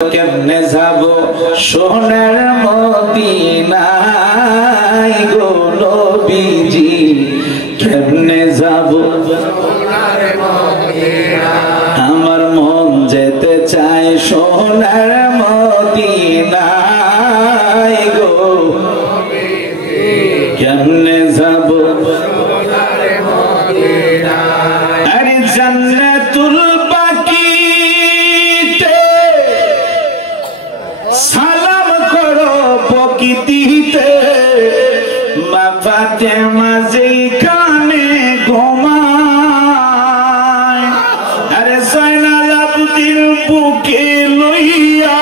কেমনে যাব সোনার মদিনায় গো নবীজি, কেমনে যাব সোনার মদিনায়। আমার মন যেতে চায় সোনার মদিনায় গো নবীজি, কেমনে যাব সোনার মদিনায়। আরে জান্নাতুল সালাম করো প্রকৃতিতে, মা ফাতেমা যেখানে ঘুমায়। আরে জয়নাল আবদিন বুকে লইয়া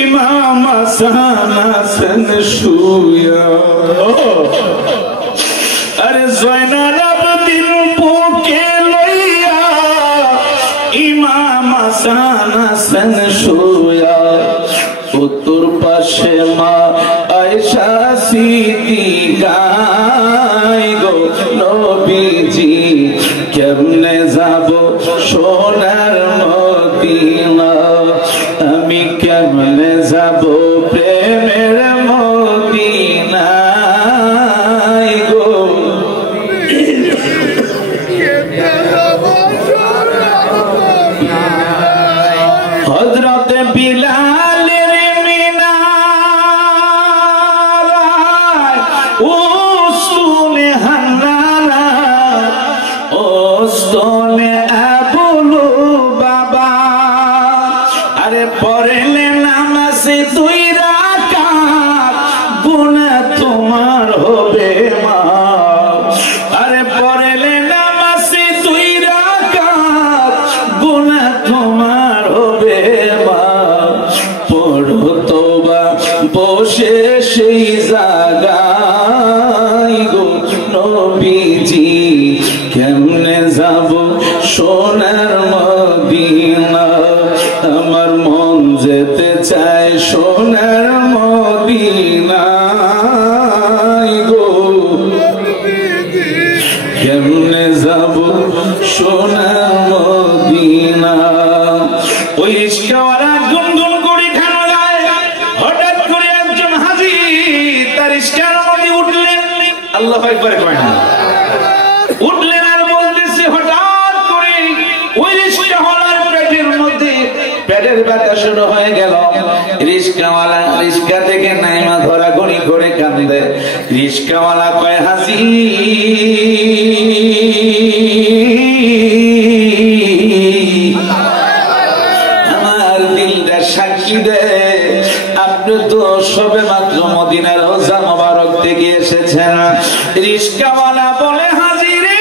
ইমাম হাসান হাসান শুয়া। আরে জয়নাল আবদিন বুকে লইয়া ইমাম হাসান হাসান শুয়া। উত্তর পাশে মা আয়েশা সিদ্দিকা গো নবীজি, কেমনে যাব সোনার মদিনা। আমি কেমনে যাব প্রেমের মদিনা গো। হযরত বিলালের মিনারায় উসুলে হান্নানা ওস্তলে আবুলু বাবা। আরে পড়লে নামাজে 2 রাকাত, গুনাহ তোমার হবে মাফ। আরে পড়লে নামাজে 2 রাকাত, গুনাহ তোমার হবে মাফ। পড়ো তওবা বসে সেই জায়গায় গো নবীজি, কেমনে যাব সোনার মদিনা। আমার মন যেতে চায় সোনার মদিনা গো, কেমনে যাব সোনার মদিনা। ওই রিস্কাওয়ালা গুনগুন করে খানো যায়, হঠাৎ করে একজন হাজী তার রিস্কার মধ্যে উঠলেন। আল্লাহু আকবার কয় না, উঠলেন আর বলতেছে হঠাৎ করে ওই রিস্কাওয়ালার পেটের মধ্যে পেটের ব্যথা শুরু হয়ে গেল। রিস্কাওয়ালা রিস্কা থেকে নাইমা ধরাঘড়ি করে কান্দে। রিস্কাওয়ালা কয় হাজী আমার দিলটা সাক্ষী দে, আপনি তো সবে মাত্র মদিনার রওজা মোবারক থেকে এসেছেন। রিস্কাওয়ালা বলে হাজী রে,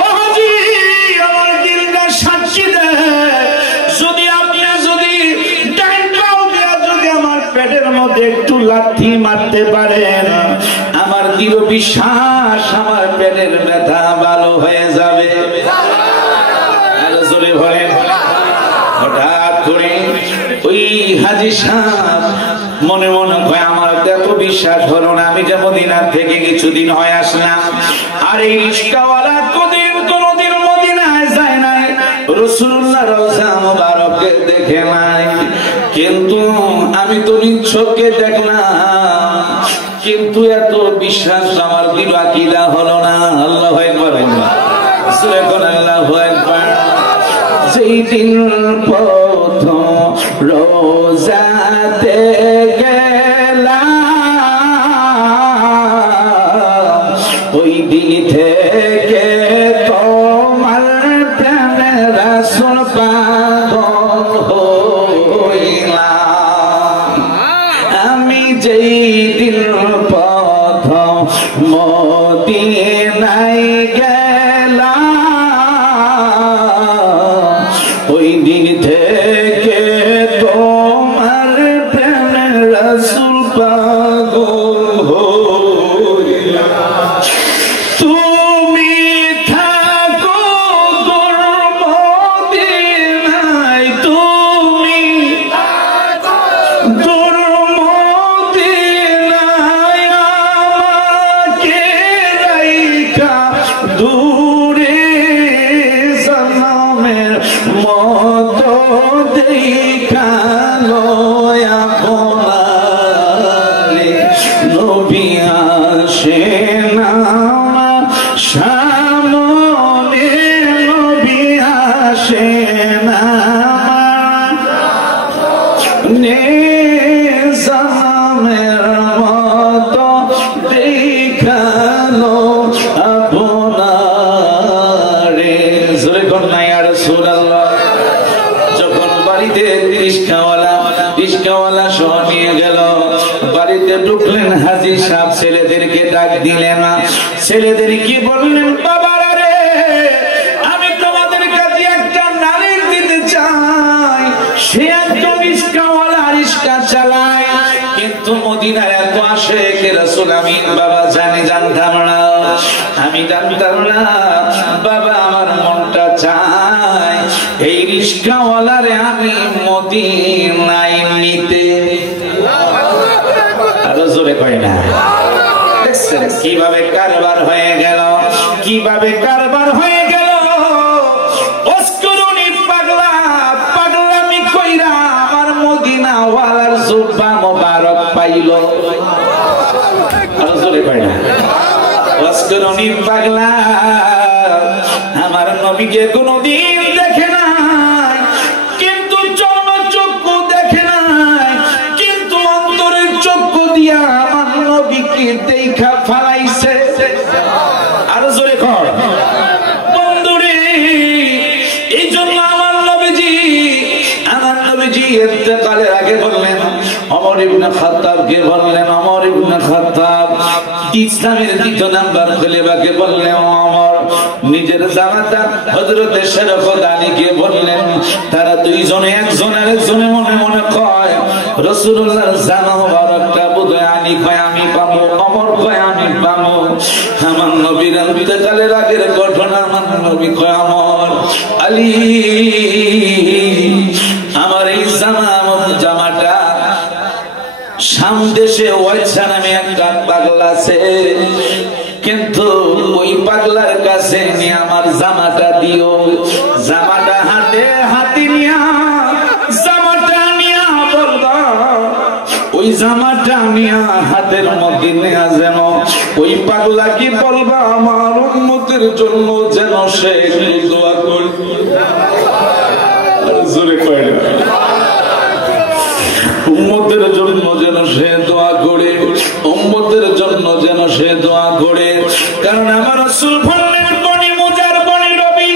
ও হাজী আমার দিলটা সাক্ষী দে, যদি আপনি যদি ডাইন পাও দিয়া যদি আমার পেটের মধ্যে একটু লাথি মারতে পারেন, আমার দৃঢ় বিশ্বাস আমার পেটের ব্যথা ভালো হয়ে যাবে। হঠাৎ করে ওই হাজী সাহেব মনে মনে কয় আমার এত বিশ্বাস হলো না, আমি যে মদিনা থেকে কিছুদিন হয়ে আসলাম, আর এই রিস্কাওয়ালা কোনদিন মদিনায় যায় নাই, রাসূলুল্লাহ রওজা মুবারককে দেখে নাই, কিন্তু আমি তো নিচ্ছকে দেখলাম, কিন্তু এত বিশ্বাস আমার দৃঢ় আকীদা হলো না। আল্লাহু আকবার, আল্লাহু আকবার। যেই দিন প্রথম রোজাতে গেলাম, ওই দিন থেকে তোমার প্রেমে রাসূল পাগল হইলাম। আমি যেই দিন প্রথম মদিনায় গেলাম, ওই দিন থেকে তোমার প্রেমে রাসূল পাগল হইলাম। তুমি থাকো গোর মদিনায় মতো দেখালো আপনারে নবী আসেন আমার সামনে নবী আসেন আমার নিজামের মতো দেখালো আপনারে জোরে কন্যা ইয়া রাসূলুল্লাহ। যখন বাড়িতে রিস্কাওয়ালা সহ নিয়ে গেল, বাড়িতে ঢুকলেন হাজী সাহেব, ছেলেদেরকে ডাক দিলেন, ছেলেদের কি বললেন, বাবারা রে আমি তোমাদের কাছে একটা নালিশ দিতে চাই। সে একজন রিস্কাওয়ালা, রিস্কা চালায়, কিন্তু মদিনার এত আশেক রাসূল আমি বাবা জানতাম না, আমি জানতাম না বাবা। আমার মনটা চায় এই রিস্কাওয়ালারে আমি মদিনায় নিতে। আরো জোরে কয় না। দেখছেন কিভাবে কারবার হয়ে গেল, কিভাবে কারবার হয়ে গেল। অস্করুনি পাগলা, পাগলামি কইরা আমার মদিনা ওয়ালার জুব্বা মোবারক পাইল। আরো জোরে কয় না। অস্করুনি পাগলা আমার নবীকে কোনদিন দেখে নাই, কিন্তু চর্মচক্ষু দেখে নাই, কিন্তু অন্তরের চক্ষু দিয়া আমার নবীকে দেখা ফালাইছে। আরো জোরে কর বন্ধুরে। এই জন্য আমার নবীজি ইন্তেকালের আগে বললেন, ওমর ইবনে খাত্তাবকে বললেন, ওমর ইবনে খাত্তাব ইসলামের দ্বিতীয় নাম্বার খলিফাকে বললেন, ওমর নিজের জামাতা হযরতে শরফত আলীকে বললেন। তারা দুইজনে একজন আরেকজনে মনে মনে কয় রাসূলুল্লাহর জামা মুবারকটা বোধহয় আলী কয় আমি পাবো, ওমর কয় আমি পাবো। আমার নবীর ইন্তেকালের আগের ঘটনা আমার নবী কয়, ওমর আলী আমার এই জামাটা শাম দেশে ওয়াইসা নামে একটা পাগলা আছে, কিন্তু ওই পাগলার কাছে নিয়ে আমার জামাটা দিও। জামাটা হাতে হাতে নিয়া জামাটা নিয়া বলবা, ওই জামাটা নিয়া হাতের মধ্যে নেয়া যেন ওই পাগলা কি বলবা আমার উম্মতের জন্য যেন সে দোয়া করবে। জোরে কয় না। উম্মতের জন্য যেন সে দোয়া করে, উম্মতের জন্য যেন সে দোয়া করে। কারণ আমার রাসূল বললেন, বনি মুজার বনি রবি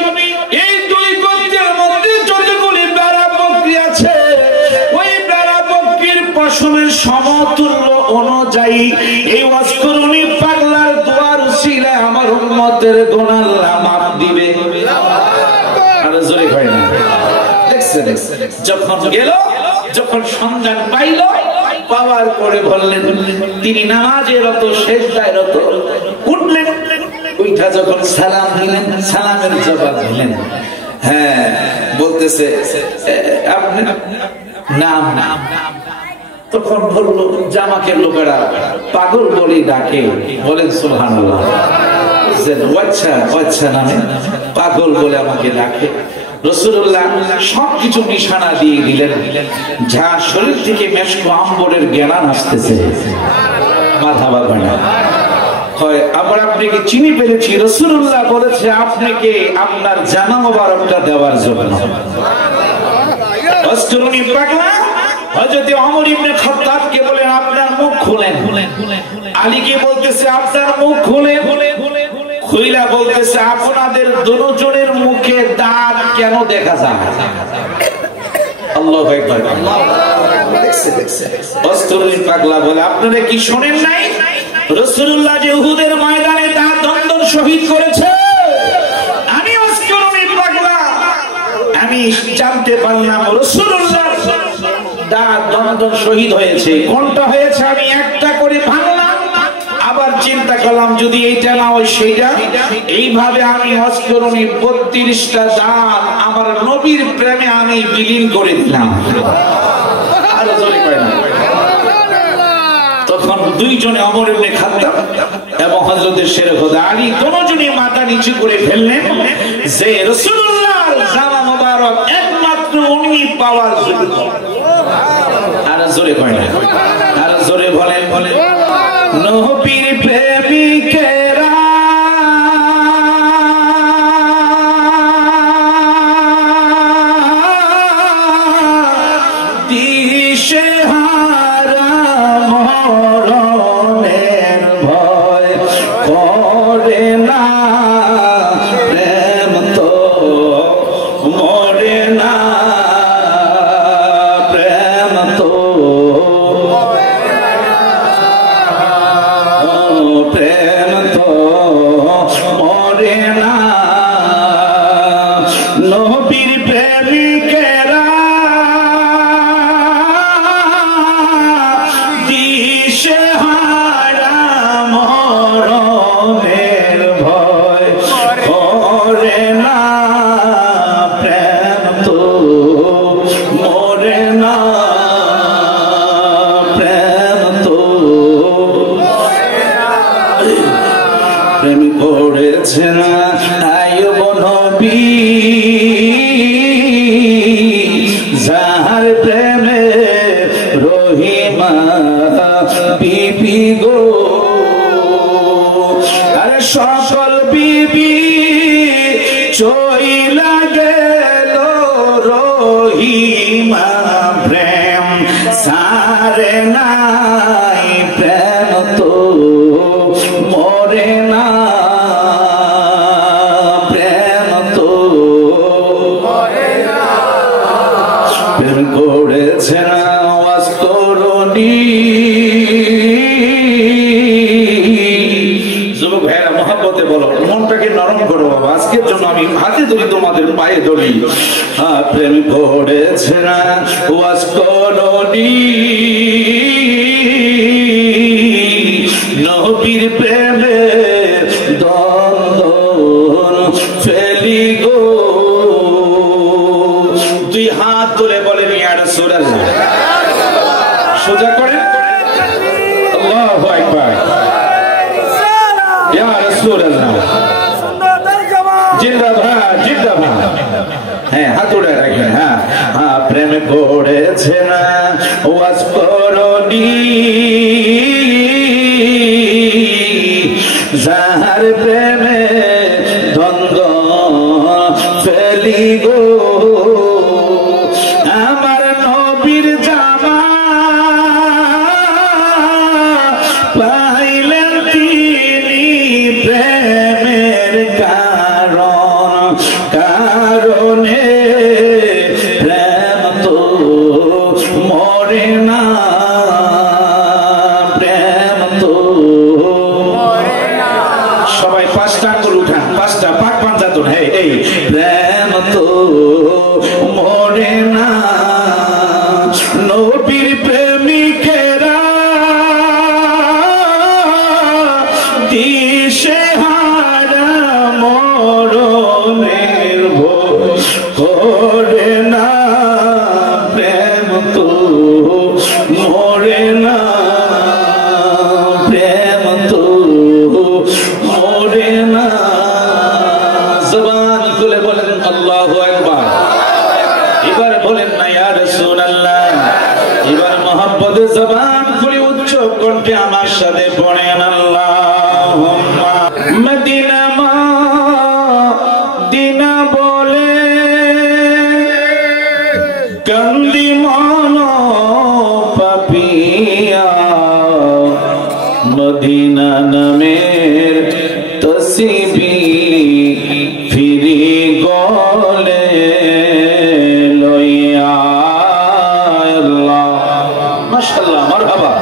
এই দুই গোত্রের মধ্যে যতগুলি বেড়া বকরি আছে, ওই বেড়া বকরির পশমের সমতুল্য অনুযায়ী এই ওয়াজকুরুনি পাগলার দোয়ার উসিলায় আমার উম্মতের গুনাহ আল্লাহ মাফ দিবে। আর জোরে কয় না। যখন গেল, যখন সন্ধান পাইল, পাওয়ার পরে বললেন, তিনি নামাজে রত, সেজদায় রত, উঠলেন, উঠা যখন সালাম দিলেন, সালামের জবাব দিলেন। হ্যাঁ বলতেছে আপনার নাম। তখন বললো জামাকের লোকেরা পাগল বলে ডাকে, বলেন সুবহানাল্লাহ। আচ্ছা নামে পাগল বলে আমাকে ডাকে। রাসূলুল্লাহ সবকিছু নিশানা দিয়ে দিলেন, যা শরীর থেকে মেশক আম্বরের জ্ঞান আসতেছে। মাথা বাবা না হয় আবার আপনাকে চিনি পেরেছি, রাসূলুল্লাহ বলেছে আপনাকে আপনার জামা মোবারকটা দেওয়ার জন্য। অস্করুনি পাগলা হযরত ওমর ইবনে খাত্তাবকে বলেন আপনার মুখ খুলেন। আলীকে বলতেছে আপনার মুখ খুলে। খুইলা বলতেছে আপনাদের দুজনের মুখে দাঁত কেন দেখা যায়? আল্লাহু আকবার। অস্করুনি পাগলা বলে আপনারা কি শোনেন নাই রাসূলুল্লাহ যে উহুদের ময়দানে দাঁত দন্দন শহীদ করেছে? আমি অস্করুনি পাগলা আমি জানতে পারলাম রাসূলুল্লাহ দাঁত দন্দন শহীদ হয়েছে। কোনটা হয়েছে আমি একটা করে ভাঙলাম, আবার চিন্তা করলাম যদি এইটা না হয় সেইটা। এইভাবে আমি অস্করুনি 32টা দাঁত আমার নবীর প্রেমে আমি বিলীন করে দিলাম। আরো জোরে কয় না। তখন দুইজনে ওমর ইবনে খাত্তাব এবং হযরত শেরখুদা আলী দুজনে মাথা নিচু করে ফেললেন যে রাসূলুল্লাহর জামা পাওয়ার জন্য আর জোরে কয় না আর জোরে বলেন বলেন নবীর প্রেমিকেরা দিশেহারা মরণের ভয় করে না প্রেম তো মরে না প্রেম তো প্রেম তো মরে না নবীর প্রেমিকেরা দিশেহারা মরণের ভয় করে না প্রেম তো মরে না প্রেম তো প্রেম করেছে না আইয়ুব নবী যাহার প্রেমে রহিমা বিবি গো আর সকল বিবি চইলা গেল রহিমা প্রেম সারে নাই প্রেম তো মরে না প্রেম তো প্রেম করেছে না ওয়াজ করনি যুবক ভাইরা মহব্বতে বলো মনটাকে নরম করো বাবা আজকের জন্য আমি হাতে ধরি তোমাদের পায়ে ধরি প্রেম করেছে না ওয়াজ করনি নবীর প্রেমে দ্বন্দ্ব ফেলি গো দুই হাত তুলে বলেন ইয়া রাসূলুল্লাহ সোজা করে আল্লাহু আকবার ইয়া রাসূলুল্লাহ জিন্দাবাদ জিন্দাবাদ হ্যাঁ হাত উঠে রাখেন হ্যাঁ হ্যাঁ প্রেম করেছে না ওয়াজ করনি যাহার প্রেমে দ্বন্দ্ব ফেলি গো আমার নবীর জামা পাইলেন তিনি প্রেমের কারণে প্রেম তো মরে না প্রেম তো সবাই পাঁচটা আঙ্গুল উঠান পাঁচটা পাক পাঞ্জাতন হে এই প্রেম তো মরে না নবীর প্রেমিকেরা দিশেহারা মরণের ভয় করে না প্রেম তো মরে না প্রেম তো মরে না জবান খুলে বলেন আল্লাহু আকবার এবার বলেন না ইয়া রাসূলুল্লাহ এবার মহব্বতে জবান খুলে উচ্চ কণ্ঠে আমার সাথে পড়েন আল্লাহুম্মা মদিনা মদিনা বলে কান্দি মন পাপিয়া মদিনা নামের তসবি ফিরি গলে লইয়া আল্লাহ মাশাআল্লাহ মারহাবা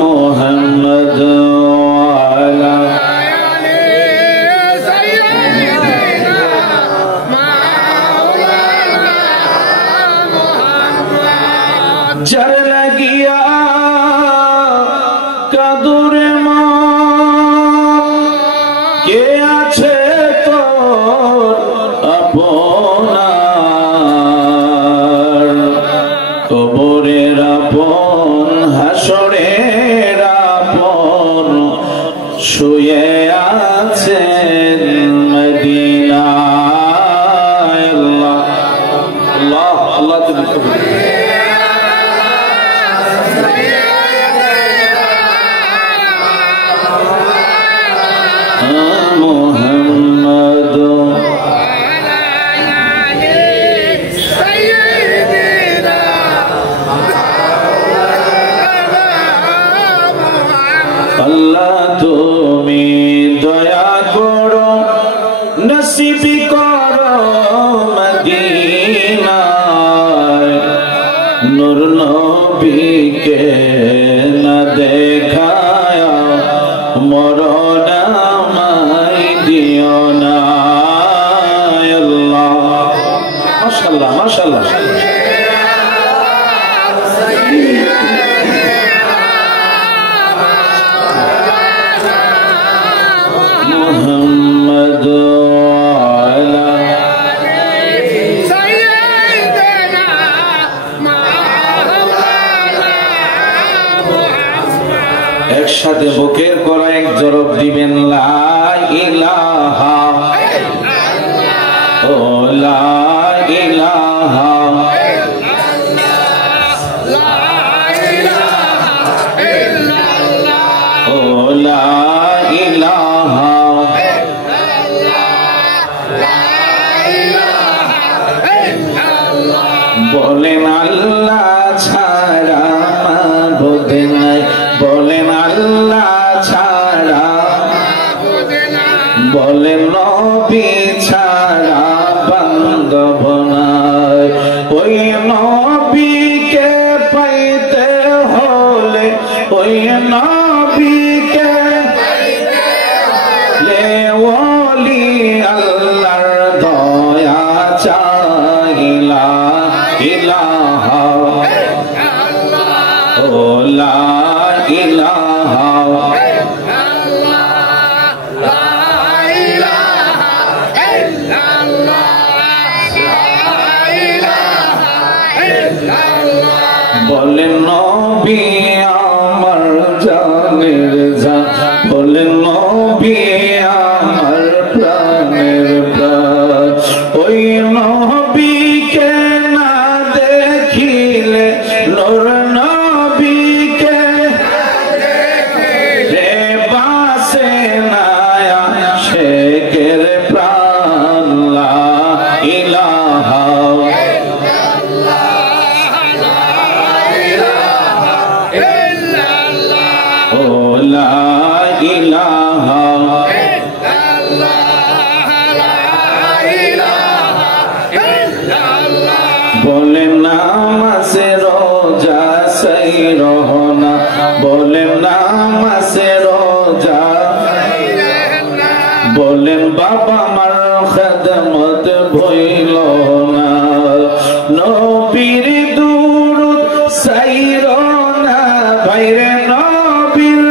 মুহাম্মদ ওয়ালা जर लगिया कदुरे के आछे तो अपनार कबरेर आपन हाशरेर आपन শুয়ে আছেন মদিনায়। আল্লাহ আল্লাহ আল্লাহ তুমি কবুল মুহাম্মদ আল্লাহ তুমি দয়া করো নসিব করো মদিনায় নূর নবীকে না দেখায়া মরণ আমায় দিও না। আল্লাহ মাশাআল্লাহ মাশাআল্লাহ محمد وعلى سيدنا একসাথে বুকের করা এক জরব দিবেন লা ইলাহা ও লা ইলাহা ও লা ইলাহা বলেন আল্লাহ ছাড়া মাবুদ নাই, বলেন আল্লাহ ছাড়া, বলেন নবী ছাড়া বান্ধব নাই। ওই নবীকে পাইতে হলে, ওই নবীকে পাইতে ওলি আল্লাহর দয়া চাইলা ইলাহা ও লা ইলাহা বলেন নবী আমার জানের জান, বলেন নবী আমার প্রাণের প্রাণ। ওই নবীকে না দেখিলে, নূর নবীকে রে বাসে না শেখের প্রাণ। লা ইলাহা ও লা ইলাহা বলেন নামাজে রোজা সেই রহনা, বলেন নামাজে রোজা, বলেন বাবা মার খেদমত ভইল না, নবীর দুরূদ সাইর না ভাইরে, নবীর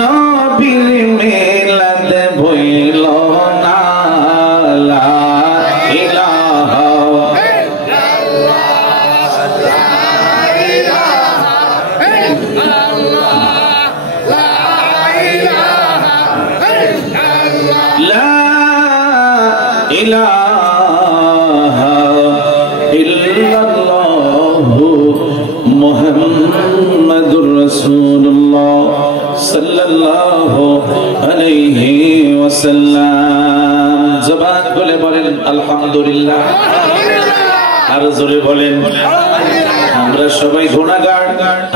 নবীর মিলাদ ভইল না। লা ইলাহা লা ইলাহা ইল্লাল্লাহু মুহাম্মাদুর রাসূলুল্লাহ সাল্লাল্লাহু আলাইহি ওয়াসাল্লাম। জবান খুলে বলেন আলহামদুলিল্লাহ, আর জোরে বলেন আমরা সবাই গুনাহগার,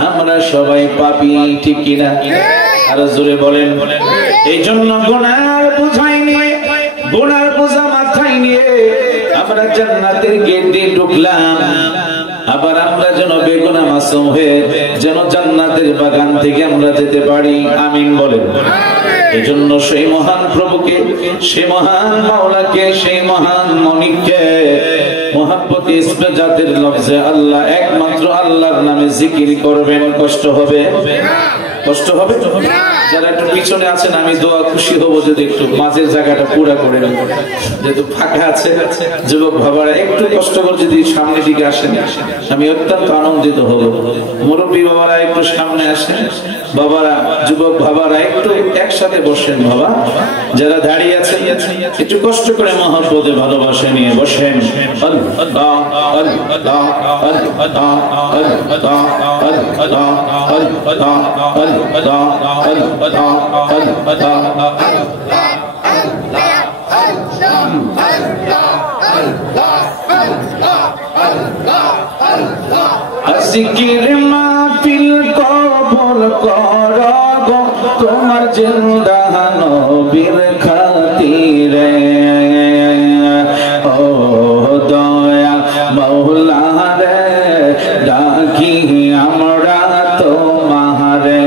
আমরা সবাই পাপী, ঠিক কিনা? আর জোরে বলেন। এই জন্য গুনার বোঝাই নিয়ে, গুনার বোঝা মাথায় নিয়ে আমরা জান্নাতের গেট দিয়ে ঢুকলাম, আবার আমরা যেন বেগুনাহ মাসুম হয়ে যেন জান্নাতের বাগান থেকে আমরা যেতে পারি। আমিন বলেন। এই জন্য সেই মহান প্রভুকে, সেই মহান মাওলাকে, সেই মহান মালিককে মুহাব্বতে ইসমে জাতের লফজে আল্লাহ, একমাত্র আল্লাহর নামে জিকির করবেন। কষ্ট হবে? কষ্ট হবে? যারা একটু পিছনে আছেন আমি দোয়া খুশি হব যদি একটু মাঝের জায়গাটা পুরা করে নেব, যেহেতু ফাঁকা আছে। যুবক বাবারা একটু কষ্ট করে যদি সামনের দিকে আসেন আমি অত্যন্ত আনন্দিত হব। মুরব্বী বাবারা একটু সামনে আসেন, বাবারা যুবক বাবারা একটু একসাথে বসেন। বাবা যারা দাঁড়িয়ে আছেন একটু কষ্ট করে মহব্বতে ভালোবাসা নিয়ে বসেন। আল্লাহ আল্লাহ আল্লাহ আল্লাহ আল্লাহ জিকির মাহফিল কবুল করো গো তোমার জিন্দা নবীর খাতিরে। ও দয়া মাওলা রে ডাকি আমরা তোমারে।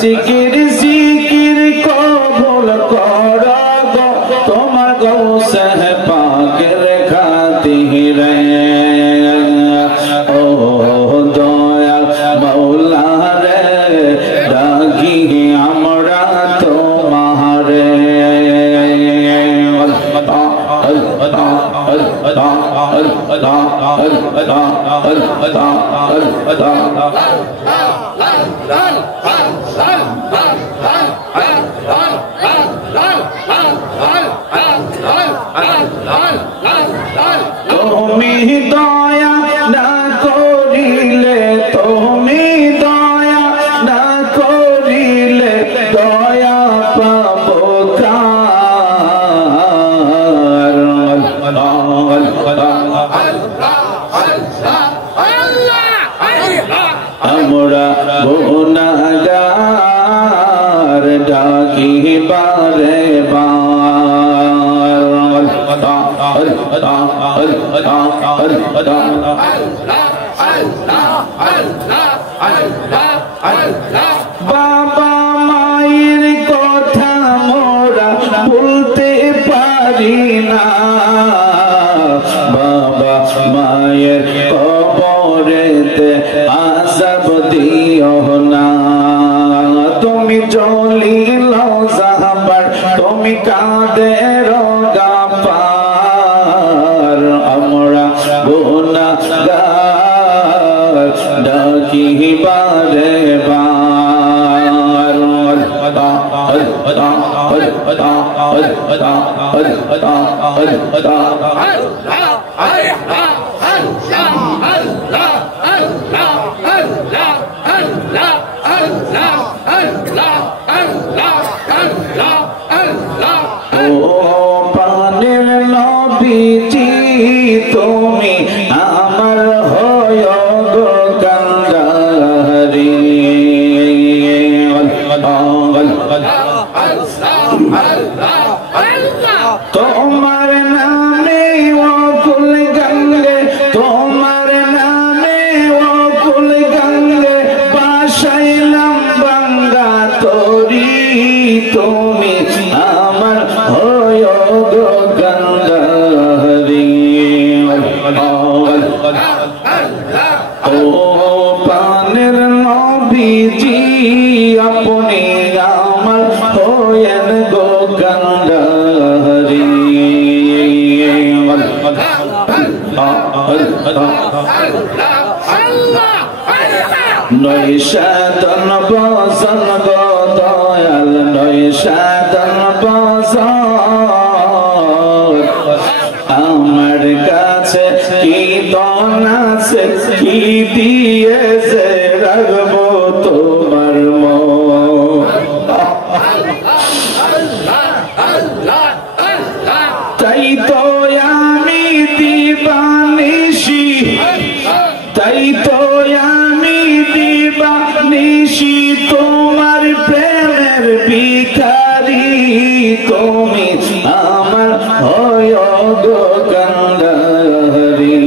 জিকির জিকির কবুল করো গো তোমার গৌসে পাকের খাতিরে। ও দয়া মাওলা রে ডাকি আমরা তোমারে। তুমি দয়া না করিলে, তুমি দয়া না করিলে দয়া পাবো কার? আমরা গুনাহগার ডাকি বারে বার। বাবা মায়ের কথা মোরা ভুলতে পারি না, বাবা মায়ের কবরেতে আযাব দিও না। তুমি জলিল জাহবার, তুমি কাদের গাফার, আমরা গুনাহগার ডাকি বারে বার। ও পানের নবীজি তুমি আমার হয় গো কান্ডারি। তোমার নামে অকুল গঙ্গে, তোমার নামে অকুল গঙ্গে বাসাইলাম বাঙ্গা তরি। তুমি আমার হয় গো কান্ডারি। ও পানের নবীজি আপনি আমার হয়েন গো কান্ডারি। নৈশাদন বসন গো দয়াল, নৈশাদন বসন আমার কাছে কি দন আছে, কি দিয়েছে রাখবো তোমার মন। তাই তো আমি দিবানিশি, তাই তো আমি দিবানিশি তোমার প্রেমের ভিখারি। তুমি আমার হয় গো কান্ডারি।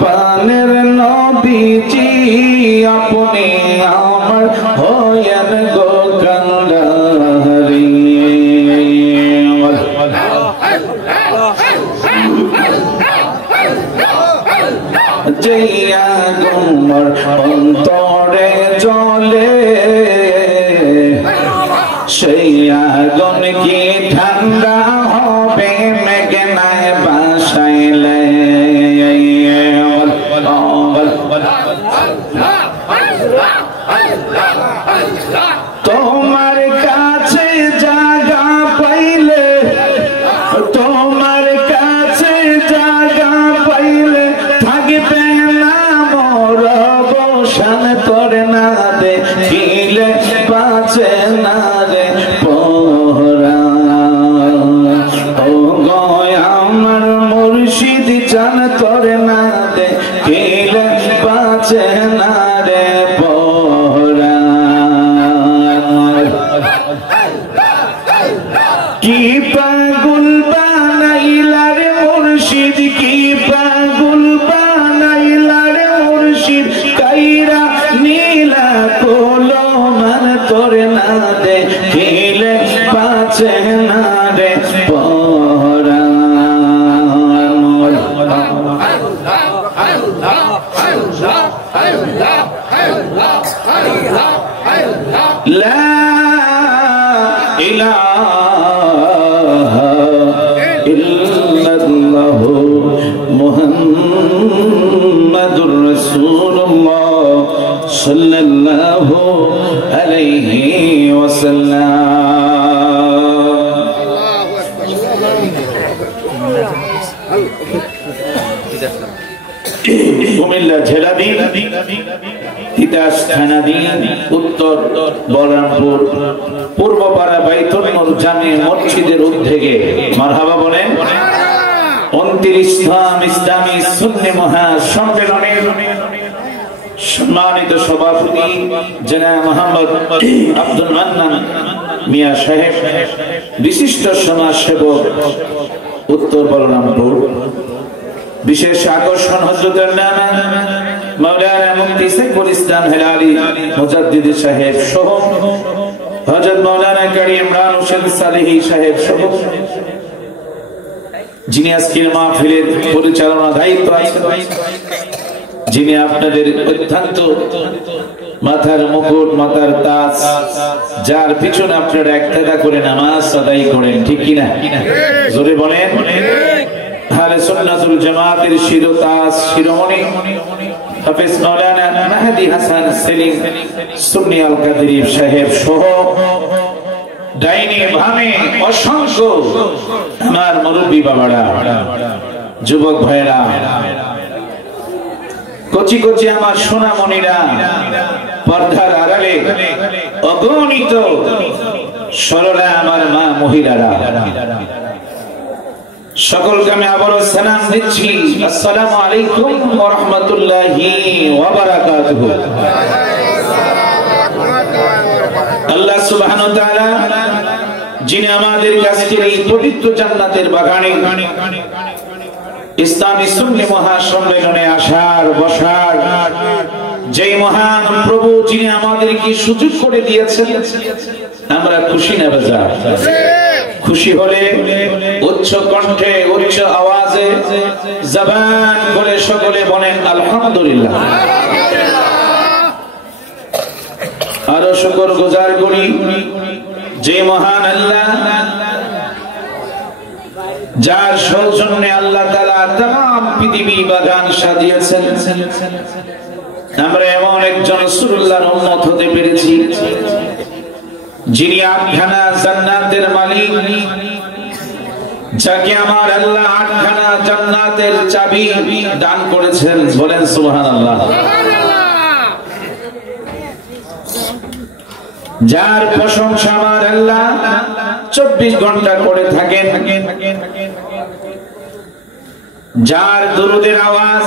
পানের নবীজি আপনি আমার হয়েন গো কান্ডারি জয়া গুমর অন্তরে জলে সেই আগুন কি ঠান্ডা হবে মেঘনায় বাসাইলে তোমার কাছে জায়গা পাইলে তোমার কাছে জায়গা পাইলে থাকবে না মোর অবসান তোর না দেখিলে বাঁচে না রে পরা ও গয় আমার মুর্শিদ জান তোর না দেখিলে বাঁচে না রে পরা কি পাগল বানাইলা রে মুর্শিদ কি পাগল বানাইলা রে মুর্শিদ কাইরা নীলা কোলো মান তোর না দেখিলে বাঁচে না রে পরা লা ইলাহা ইল্লাল্লাহ মুহাম্মাদুর রাসূলুল্লাহ সাল্লাল্লাহু আলাইহি ওয়াসাল্লাম কুমিল্লা জেলাধীন তিতাস থানাধীন উত্তর বলরামপুর পূর্বপাড়া বাইতুল নূর জামে মসজিদের উদ্যোগে মারহাবা বলেন 29তম ইসলামী সুন্নি মহাসম্মেলনের সম্মানিত সভাপতি জনাব মোহাম্মদ আব্দুল মান্নান মিয়া সাহেব, বিশিষ্ট সমাজসেবক উত্তর বলরামপুর, বিশেষ আকর্ষণ হযরতের নাম মাওলানা মুফতি সাইফুল ইসলাম হেলালি মুজাদ্দিদ সাহেব সহ হযরত মাওলানা কারি ইমরান হোসেন সালেহী সাহেব সহ যিনি আজকের মাহফিলের পরিচালনা দায়িত্ব আছেন, যিনি আপনাদের অত্যন্ত মাথার মুকুট মাথার তাজ, যার পিছনে আপনারা একতাদা করে নামাজ আদায় করেন, ঠিক কিনা? জোরে বলেন। আহলে সুন্নাতুল জামাতের শিরোতাজ শিরোমণি হাফেজ মাওলানা মেহেদী হাসান সেলিম সুন্নি আল কাদরি সাহেব সহ ডাইনি ভামে অসংখ্য আমার মুরব্বী বাবারা, যুবক ভাইরা, কচি কচি আমার সোনামণিরা, পর্দার আড়ালে অগণিত সরলা আমার মা মহিলারা, সকলকে আমি আবারও সালাম দিচ্ছি। আসসালামু আলাইকুম ওয়া রাহমাতুল্লাহি ওয়া বারাকাতুহু। আল্লাহ সুবহানাহু ওয়া তাআলা যিনি আমাদের কাছে এই পবিত্র জান্নাতের বাগানে ইসলামী সুন্নি মহাসম্মেলনে আসার বসার যেই মহান প্রভু, যিনি আমাদেরকে সুযোগ করে দিয়েছেন, আমরা খুশি না বেজার? খুশি হলে উচ্চ কণ্ঠে উচ্চ আওয়াজে জবান করে সকলে বলেন আলহামদুলিল্লাহ। আরো শুকর গুজার করি যে মহান আল্লাহ, যার সৌজন্যে আল্লাহ তাআলা तमाम পৃথিবী বাগান সাজিয়েছেন। আমরা এমন একজন রাসূলুল্লাহর উম্মত হতে পেরেছি যিনি আটখানা জান্নাতের মালিক, যাকে আমার আল্লাহ আটখানা জান্নাতের চাবি দান করেছেন। বলেন সুবহানাল্লাহ। যার প্রশংসা আমার আল্লাহ 24 ঘন্টা করে থাকেন, যার দুরুদের আওয়াজ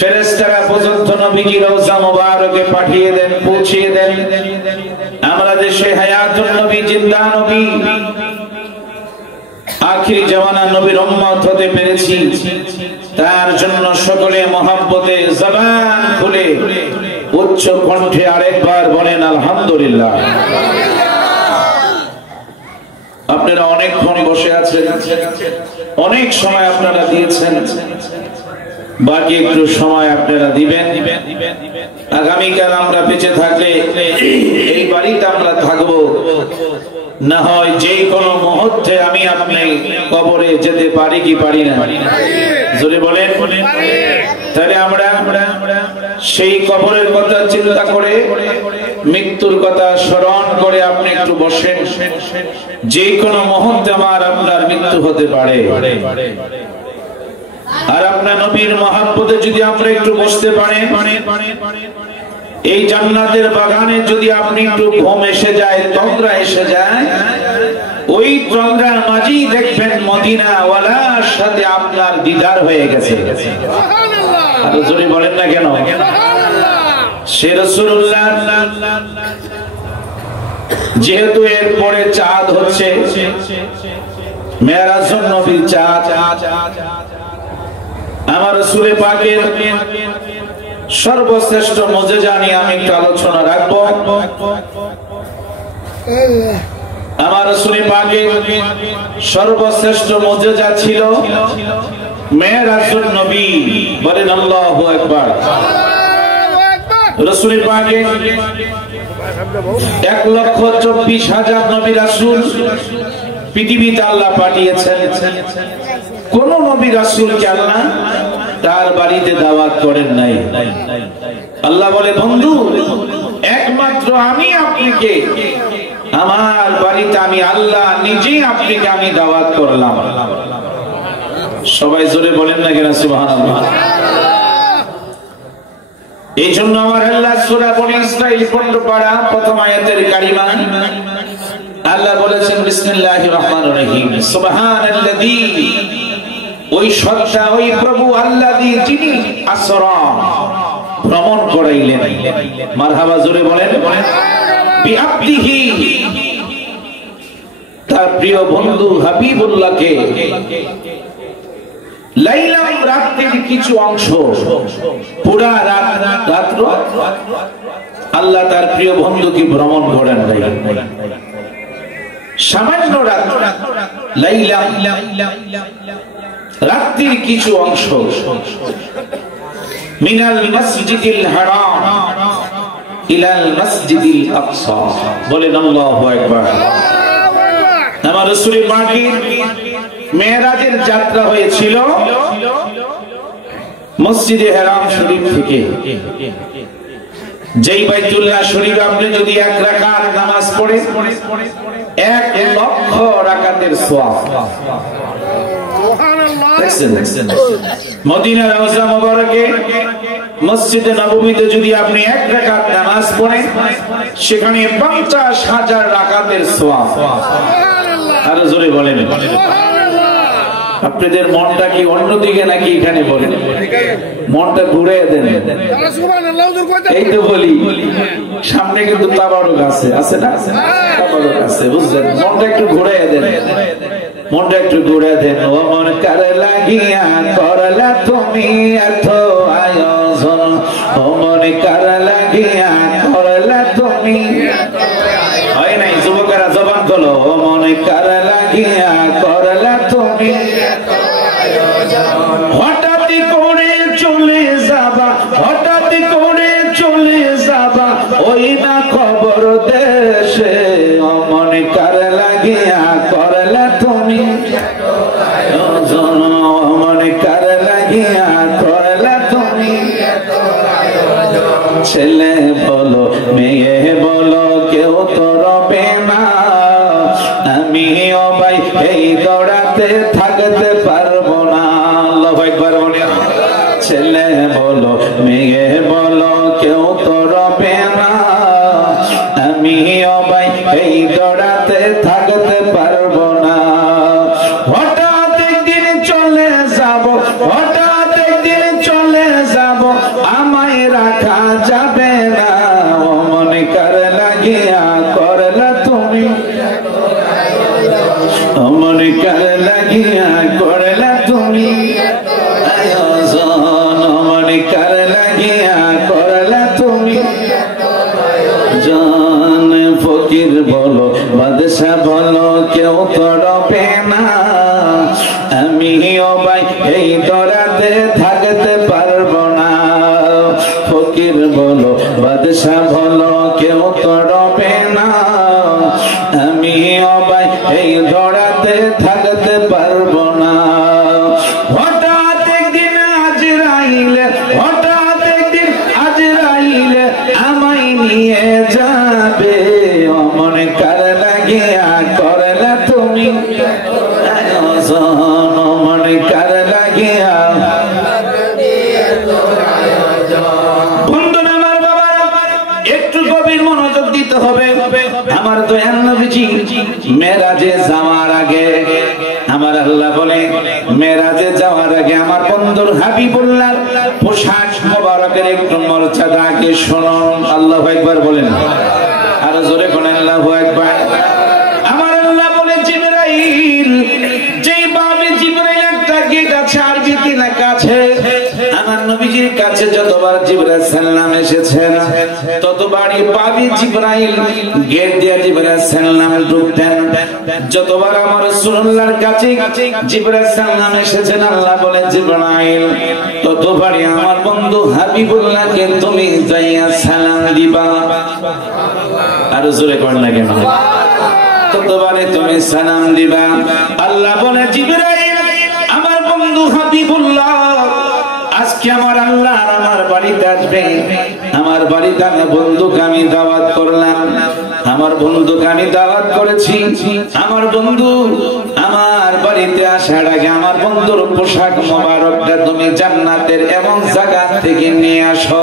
ফেরেশতারা পর্যন্ত নবীকে রওজা মুবারকে পাঠিয়ে দেন, পৌঁছিয়ে দেন। আমরা দেশে হায়াতুন নবী, জিন্দা নবী, আখিরি জামানা নবীর উম্মত হতে পেরেছি। তার জন্য সকলে মহব্বতে জবান খুলে উচ্চ কণ্ঠে আরেকবার বলেন আলহামদুলিল্লাহ। আপনারা অনেকক্ষণ বসে আছেন, অনেক সময় আপনারা দিয়েছেন, বাকি একটু সময় আপনারা দিবেন। আগামীকাল আমরা বেঁচে থাকলে এই বাড়িতে আমরা থাকবো, না হয় যে কোনো মুহূর্তে আমি আপনি কবরে যেতে পারি কি পারি না? জোরে বলেন। তাহলে আমরা সেই কবরের কথা চিন্তা করে, মৃত্যুর কথা স্মরণ করে আপনি একটু বসেন। যে কোনো মুহূর্তে আমার আপনার মৃত্যু হতে পারে। আর আপনার নবীর মহব্বতে যদি আমরা একটু বসতে পারি, এই জান্নাতের বাগানে যদি আপনি একটু ঘুম এসে যায়, তন্দ্রা এসে যায়, ওই তন্দ্রার মাঝেই দেখবেন মদিনা ওয়ালার সাথে আপনার দিদার হয়ে গেছে। আর জোরে বলেন না কেন? সে রাসূলুল্লাহ যেহেতু এর পরে চাঁদ হচ্ছে মেরাজুন নবীর চাঁদ, আমার রাসূল পাকের সর্বশ্রেষ্ঠ মুজিজা নিয়ে আমি একটু আলোচনা রাখবো। আমার রাসূল পাকের সর্বশ্রেষ্ঠ মুজিজা ছিল মেরাজুন নবী। বলেন আল্লাহু আকবার। রাসূল পাকের 1,24,000 নবী রাসূল পৃথিবীতে আল্লাহ পাঠিয়েছেন। কোন নবী রাসূলকে আল্লাহ তার বাড়িতে দাওয়াত করেন নাই। আল্লাহ বলে, বন্ধু একমাত্র আমি আপনাকে আমার বাড়িতে, আমি আল্লাহ নিজেই আপনাকে আমি দাওয়াত করলাম। সবাই জোরে বলেন না কেন সুবহানাল্লাহ। এই জন্য আমার আল্লাহ সূরা বনী ইসরাঈল 15 পারা প্রথম আয়াতের কারিমা আল্লাহ বলেছেন, বিসমিল্লাহির রহমানির রহিম, সুবহানাল্লাযী, ওই সত্তা, ওই প্রভু আল্লাযী, যিনি আসরা, ভ্রমণ করাইলেন। মারহাবা জোরে বলেন। বিআবদিহি, তার প্রিয় বন্ধু হাবিবুল্লাহকে, লাইলাম, রাতের কিছু অংশ, পুরা রাত্র আল্লাহ তার প্রিয় বন্ধুকে ভ্রমণ করেন নাই। সামান্য রাত, লাইলাম, রাত্রির কিছু অংশ, মিনাল মসজিদিল হারাম ইলাল মসজিদিল আকসা। বলেন আল্লাহু আকবার। আমার রাসূল পাকের মেরাজের যাত্রা হয়েছিল মসজিদে হারাম শরীফ থেকে। যেই বাইতুল্লাহ শরীফ আপনি যদি 1 রাকাত নামাজ পড়ে 1,00,000 রাকাতের সওয়াব। মদিনা রওজা মুবারকে মসজিদে নববীতে যদি আপনি 1 রাকাত নামাজ পড়েন, সেখানে 50,000 রাকাতের সওয়াব। আর জোরে বলেন। আপনাদের মনটা কি অন্যদিকে নাকি এখানে? বলেন, মনটা ঘুরে দেন। এই তো বলি, সামনে কিন্তু তাবারুক আছে, আছে না? তাবারুক আছে, বুঝলেন? মনটা একটু ঘুরে দেন, মনটা একটু ঘুরে দেন। ও মন কার লাগিয়া করলা তুমি এত আয়োজন, ও মন কার লাগিয়া করলা তুমি, হয় নাই? যুবকেরা জবান খোলো। ও মন কার লাগিয়া করলা তুমি, হঠাৎ করে চলে যাবা, হঠাৎ করে চলে যাবা, ওই না খবর দেশে, ও মন কার লাগিয়া করলা তুমি, মন কার লাগিয়া করলা তুমি। ছেলে বলো মেয়ে বলো কেউ তো রবে না, আমিও ভাই এই দৌড়াতে থাকতে পারবো না। আল্লাহু আকবার বলে। ছেলে বলো মেয়ে বলো কেউ তো রবে না, আমিও ভাই এই দৌড়াতে থাকতে পারবো না। হঠাৎ একদিন চলে যাব, হঠাৎ একদিন চলে যাব, যাবে না ও মন কার লাগিয়া করলা তুমি ও মন কার লাগিয়া করলা তুমি আয়োজন ও মন কার লাগিয়া করলা তুমি জান ফকির বলো বাদশা বলো কেউ তো রবে না আমি ও ভাই এই দরাতে থাকতে পারবো না ফকির বলো বাদশা বলো কেউ তো রবে না আমি ও ভাই এই দরাতে থাকতে পারবো না হঠাৎ একদিন আজরাইল আমায় নিয়ে যাবে অমন কার লাগিয়া করলা তুমি অমন কার লাগিয়া বন্ধুরা আমার বাবারা একটু গভীর মনোযোগ দিতে হবে আমার দয়াল নবীজি মেরাজে যাওয়ার আগে আমার আল্লাহ বলে মেরাজে যাওয়ার আগে আমার বন্ধুর হাবিবুল্লাহর পোশাক মোবারকের একটু মর্যাদা আগে শুনুন আল্লাহু আকবার বলেন আর জোরে বলেন আল্লাহু আকবার আমার আল্লাহ বলে জিবরাইল যেই বাবে জিবরাইল একটা গেট আছে আরবিতে লেখা আছে আমার নবীজির কাছে যতবার জিবরাইল সালাম এসেছেন ততবারই পাবি জিবরাইল গেট দিয়ে জিবরাইল সালাম ঢুকতেন যতবার আমার রাসূলুল্লাহর কাছে জিবরাইল সালাম এসেছেন আল্লাহ বলে জিবরাইল ততবারই আমার বন্ধু হাবিবুল্লাহকে তুমি যাইয়া সালাম দিবা আর জোরে কোন লাগে না ততবারে তুমি সালাম দিবা আল্লাহ বলে জিবরাইল আমার বন্ধু হাবিবুল্লাহ আজকে আমার আল্লাহ আমার বাড়িতে আসবে আমার বাড়িতে আমি বন্ধুকে আমি দাওয়াত করলাম আমার বন্ধুকে আমি দাওয়াত করেছি আমার বন্ধু আমার বাড়িতে আসার আগে আমার বন্ধুর পোশাক মোবারকটা তুমি জান্নাতের এমন জায়গা থেকে নিয়ে আসো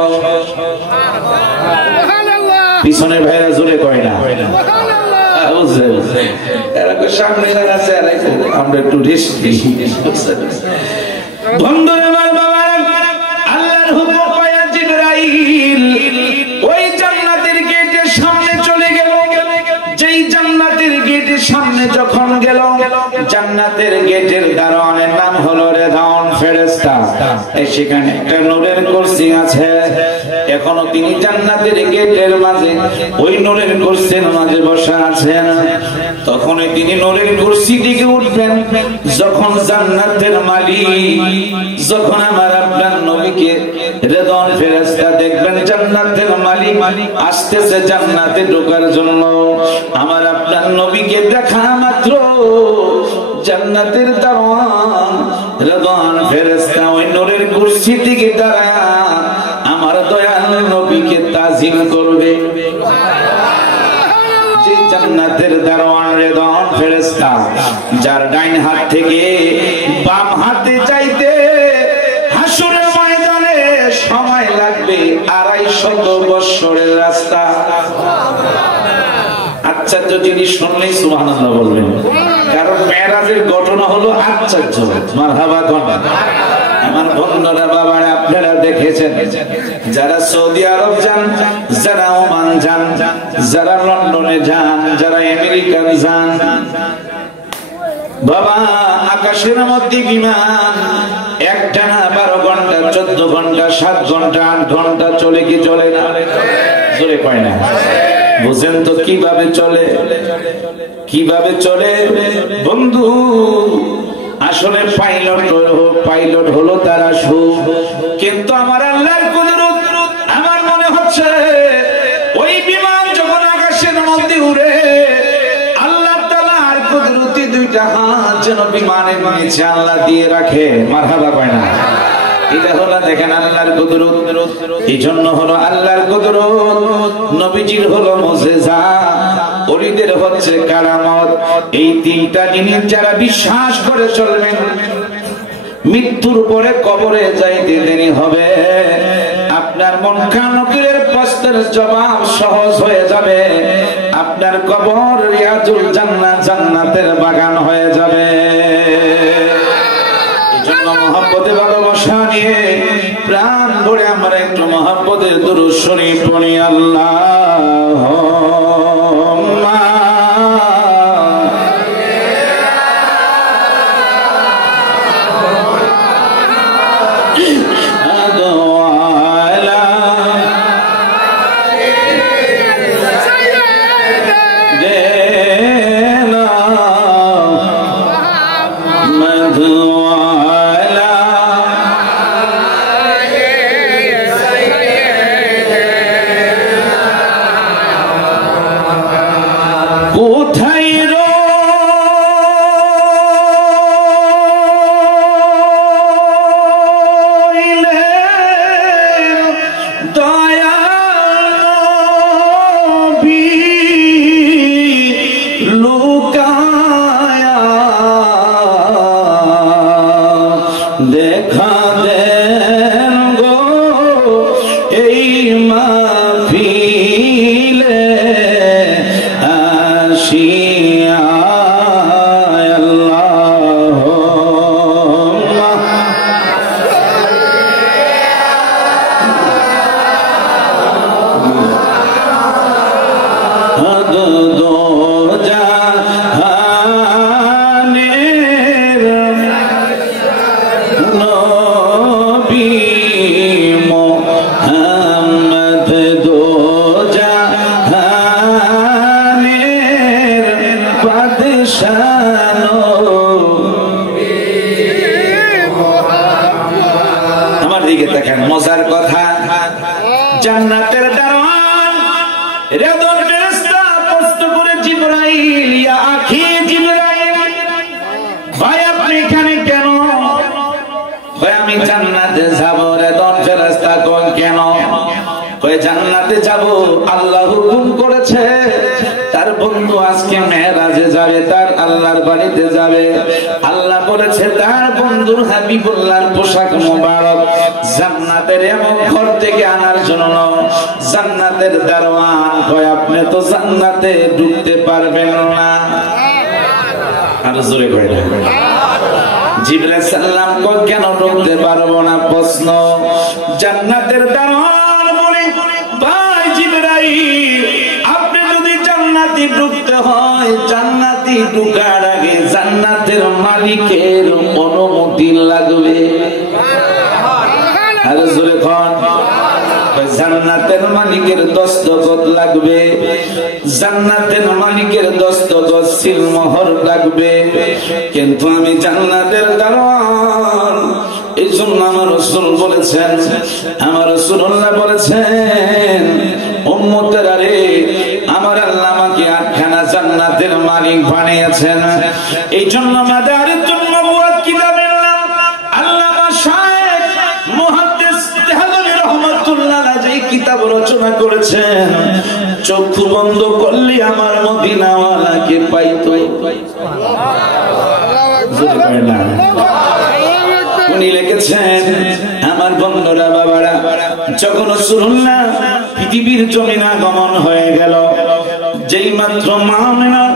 পিছনের ভাইরা জোরে কয় না সামনে আছে আমরা একটু রেস্ট দিই বন্ধুরা আমার বাবা আল্লাহর হুকুম পায়া জিবরাইল ওই জান্নাতের গেটের সামনে চলে গেল যেই জান্নাতের গেটের সামনে যখন গেল জান্নাতের গেটের দারোয়ানের নাম হলো রেদাউন ফেরেশতা সেখানে একটা নূরের কুরসি আছে এখনো তিনি জান্নাতের গেটের মাঝে ওই নূরের কুরসির মাঝে বসে আছেন তখনই তিনি নূরের কুরসি থেকে উঠবেন যখন জান্নাতের মালিক যখন আমার আপনার নবীকে রেদাউন ফেরেশতা দেখবেন জান্নাতের মালিক আসতেছে জান্নাতে ঢোকার জন্য আমার আপনার নবীকে দেখা মাত্র জান্নাতের দারোয়ান রেদাউন ফেরেশতা ওই নূরের কুরসি থেকে দাঁড়ায় আমার দয়াল নবীকে তাজিম করবে যে জান্নাতের দারোয়ান রেদাউন ফেরেশতা যার ডাইন হাত থেকে বাম হাতে যাইতে হাসরের ময়দানে সময় লাগবে 250 বছরের রাস্তা আশ্চর্য জিনিস শুনলেই সুবহানাল্লাহ বলবেন কারণ মেরাজের ঘটনা হলো আশ্চর্য মারহাবা কোন আমার বন্ধুরা বাবারা আপনারা দেখেছেন যারা সৌদি আরব যান যারা ওমান যান যারা লন্ডনে যান যারা আমেরিকা যান বাবা আকাশের মধ্যে বিমান একটানা 12 ঘন্টা 14 ঘন্টা 7 ঘন্টা 8 ঘন্টা চলে কি চলে না জোরে কয় না বুঝেন তো কিভাবে চলে বন্ধু আসলে পাইলট হলো তারা কিন্তু আমার আল্লাহর কুদরত আমার মনে হচ্ছে ওই বিমান যখন আকাশের মধ্যে উড়ে আল্লাহ তাআলার কুদরতি দুইটা হাত যেন বিমানের নিচে আল্লাহ দিয়ে রাখে মারহাবা কয় না এটা হলো দেখেন আল্লাহর কুদরত এই জন্য হলো আল্লাহর কুদরত নবীজির হলো মুজিজা ওলিদের হচ্ছে কারামত এই তিনটা জিনিস যারা বিশ্বাস করে চলবেন মৃত্যুর পরে কবরে যাইতে দেরি হবে আপনার মুনকারনকিরের প্রশ্নের জবাব সহজ হয়ে যাবে আপনার কবর রিয়াজুল জান্নাত জান্নাতের বাগান হয়ে যাবে এজন্য মহব্বতে ভালোবাসা নিয়ে প্রাণ ভরে আমরা একটু মহব্বতের দুরূদ শরীফ পড়ি। আল্লাহুম্মা মজার কথা, জান্নাতের দারওয়ান রেদর ফেরেশতা প্রশ্ন করে জিবরাইল, ইয়া আখি জিবরাইল, ভাই আপনি এখানে কেন? ভাই আমি জান্নাতে যাব। রেদর ফেরেশতা কোন কেন? কয় জান্নাতে যাব, আল্লাহ হুকুম করেছে তার বন্ধু আজকে মেরাজে যাবে, তার আল্লাহর বাড়িতে যাবে। আল্লাহ বলেছে তার বন্ধুর হাবিবুল্লাহর পোশাক মোবারক জান্নাতের এমন ঘর থেকে আনার জন্য। জান্নাতের দারওয়ান কয় আপনি তো জান্নাতে ঢুকতে পারবেন না। আর জোরে কয় না। জিবরাইল সাল্লাম কয় কেন ঢুকতে পারবো না? প্রশ্ন। জান্নাতের দারওয়ান বলে, ভাই জিবরাইল, আপনি যদি জান্নাতে ঢুকতে হয়, জান্নাতে ঢোকার আগে জান্নাতের মালিকের অনুমতি লাগবে। আর জোরে কোন? জান্নাতের মালিকের দস্তখত লাগবে, জান্নাতের মালিকের দস্তখত সিল মোহর লাগবে। কিন্তু আমি জান্নাতের দারওয়ান, এই জন্য আমার রাসূল বলেছেন, আমার রাসূলুল্লাহ বলেছেন, উম্মতেরা রে, আমার আল্লাহ আমাকে আটখানা জান্নাতের মালিক বানিয়েছেন। এই জন্য মাদারিতুন নবুওয়াত কিতাবের নাম আল্লামা শাইখ মুহাদ্দিস দেহলভী রাহমাতুল্লাহ আলাইহি যে কিতাব রচনা করেছেন, চক্ষু বন্ধ করলে আমার মদিনাওয়ালাকে পাইতো। উনি লিখেছেন, আমার বন্ধুরা বাবারা, যখন রাসূলুল্লাহ পৃথিবীর জমিনে আগমন হয়ে গেল, যেই মাত্র মা আমিনার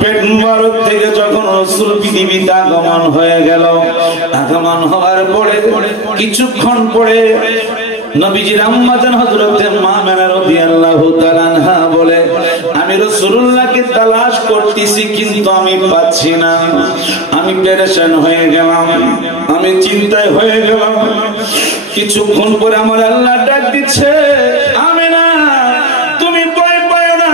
পেট মুবারক থেকে যখন রাসূল পৃথিবীতে আগমন হয়ে গেল, আগমন হওয়ার পরে কিছুক্ষণ পরে নবীজির আম্মা জান হযরতে মা আমিনা রাদিয়াল্লাহু তাআলা আনহা বলে, আমি রাসূলুল্লাহকে তালাশ করতেছি কিন্তু আমি পাচ্ছি না। আমি পেরেশান হয়ে গেলাম, আমি চিন্তায় হয়ে গেলাম। কিছুক্ষণ পরে আমার আল্লাহ ডাক দিচ্ছে, আমিনা তুমি ভয় পাও না,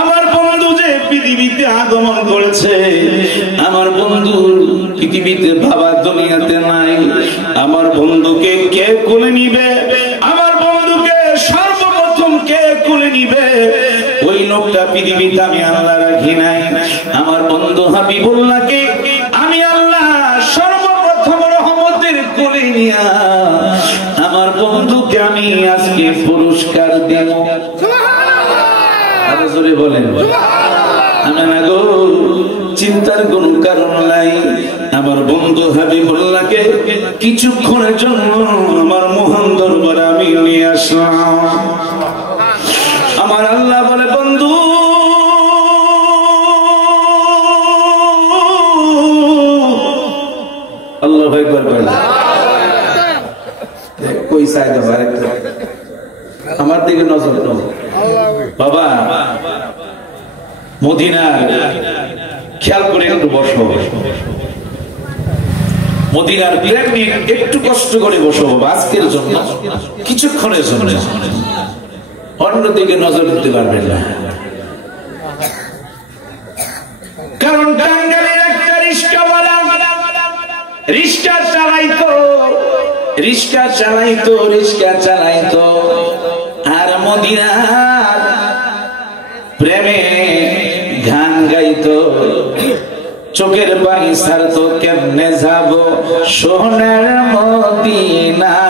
আমার বন্ধু যে পৃথিবীতে আগমন করেছে, আমার বন্ধু পৃথিবীতে বাবা দুনিয়াতে নাই। আমার বন্ধুকে কে কোলে নিবে? আমার বন্ধুকে সর্বপ্রথম কে কোলে নিবে? ওই লোকটা পৃথিবীতে আমি আল্লাহ রাখি নাই। আমার বন্ধু হাবিবুল্লাহকে আমি আল্লাহ সর্বপ্রথম রহমতের কোলে নিয়া আমার বন্ধুকে আমি আজকে পুরস্কার দেব। আরো জোরে বলেন। আমিনা গো, চিন্তার কোন কারণ নাই। আমার বন্ধু হাবিবুল্লাহকে কিছুক্ষণের জন্য আমার মহান দরবারে আমি নিয়ে আসলাম। আমার আল্লাহ বলে, বন্ধু আল্লাহ একবার বলেন, চাই দেবো আরেকটা আমার দিকে নজর দাও বাবা মদিনার খেয়াল করে একটু বসো মদিনার প্রেম নিয়ে একটু কষ্ট করে বসো বাবা আজকের জন্য কিছুক্ষণের জন্য অন্যদিকে নজর দিতে পারবেন না কারণ টাঙ্গাইলের একটা রিস্কাওয়ালা রিস্কা চালাইতো আর মদিনার প্রেমে গান গাইতো চোখের পানি ছাড়তো কেমনে যাব সোনার মদিনায়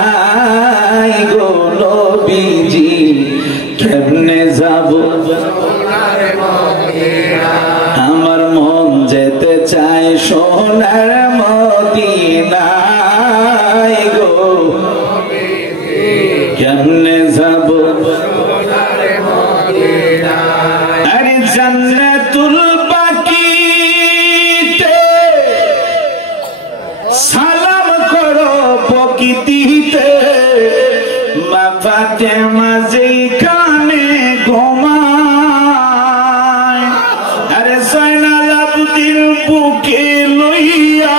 গো নবীজি কেমনে যাব আমার মন যেতে চায় সোনার মদিনায় গো কেমনে যাব আরে জান্নাতুল বাকিতে সালাম করো প্রকৃতিতে মা ফাতেমা যেখানে ঘুমায় আরে জয়নাল আবদিন বুকে লইয়া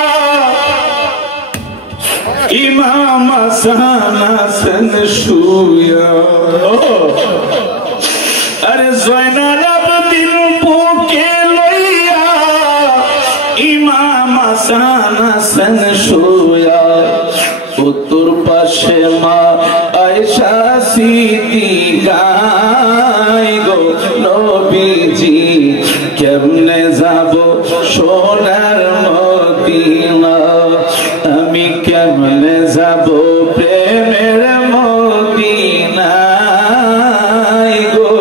ইমাম হাসান হাসান শুয়া আরে জয়নাল আবদিন বুকে লইয়া ইমাম হাসান হাসান শুয়া উত্তর পাশে মা আয়েশা সিদ্দিকা গো নবীজি কেমনে যাব সোনার মদিনা আমি কেমনে যাব প্রেমের মদিনা গো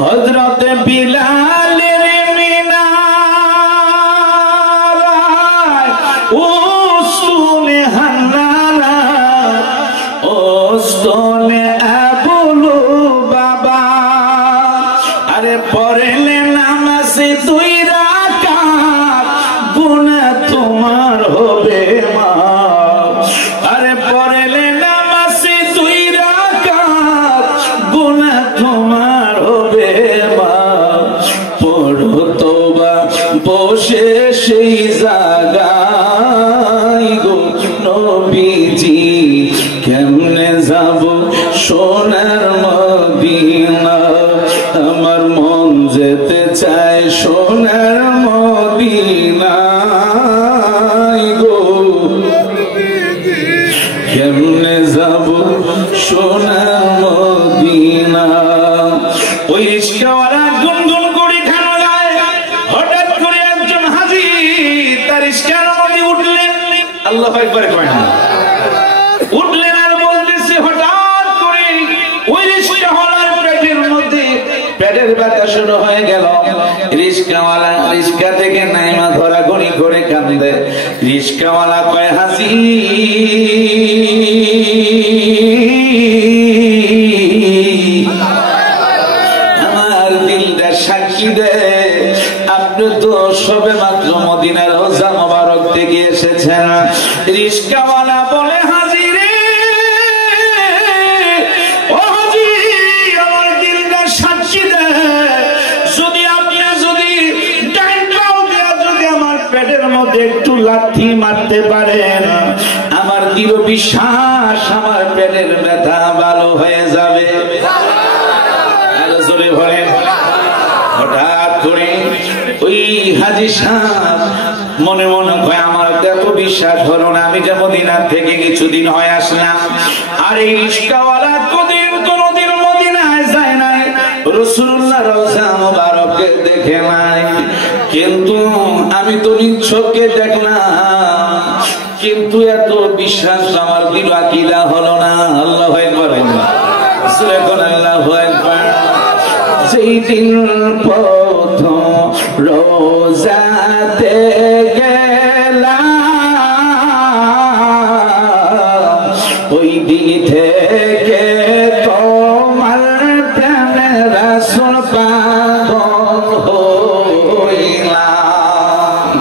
হযরত বিলাল বসে সেই জায়গায় গো নবীজি কেমনে যাব সোনার মদিনা আমার মন যেতে চায় সোনার মদিনা গো কেমনে যাব সোনার মদিনা ওই রিস্কাওয়ালা গুনগুন করে খানো যায় হঠাৎ করে একজন হাজী তার রিস্কার মধ্যে উঠলেন আল্লাহু আকবার কয় না উঠলেন আর বলতেছে হঠাৎ করে ওই রিস্কাওয়ালার পেটের মধ্যে পেটের ব্যথা শুরু হয়ে গেল রিস্কাওয়ালা রিস্কা থেকে নাইমা ধরা গনি করে কাঁদে রিস্কাওয়ালা কয় হাজী সাক্ষী দে আপনি তো সবে মাত্র মদিনার রওজা মোবারক থেকে এসেছেন রিস্কাওয়ালা বলে হাজী রে ও হাজী আমার দিলটা সাক্ষী দে যদি আপনি যদি ডাইন পাও দিয়া যদি আমার পেটের মধ্যে একটু লাথি মারতে পারেন আমার দৃঢ় বিশ্বাস আমার পেটের ব্যথা ভালো হয়ে যাবে আরো জোরে বলেন হঠাৎ করে ওই হাজী সাহেব মনে মনে কয় আমার এত বিশ্বাস হলো না আমি যে মদিনার থেকে কিছুদিন হয়ে আসলাম আর এই রিস্কাওয়ালা কোনদিন মদিনায় যায় নাই রাসূলুল্লাহ রওজা মোবারককে দেখে নাই কিন্তু আমি তো নিচ্ছকে দেখলাম কিন্তু এত বিশ্বাস আমার দৃঢ় আকীদা হলো না আল্লাহু আকবার সূরা আল্লাহু আকবার যেই দিন প্রথম রোজাতে গেলাম ওই দিন থেকে তোমার প্রেমে রাসূল পাগল হইলাম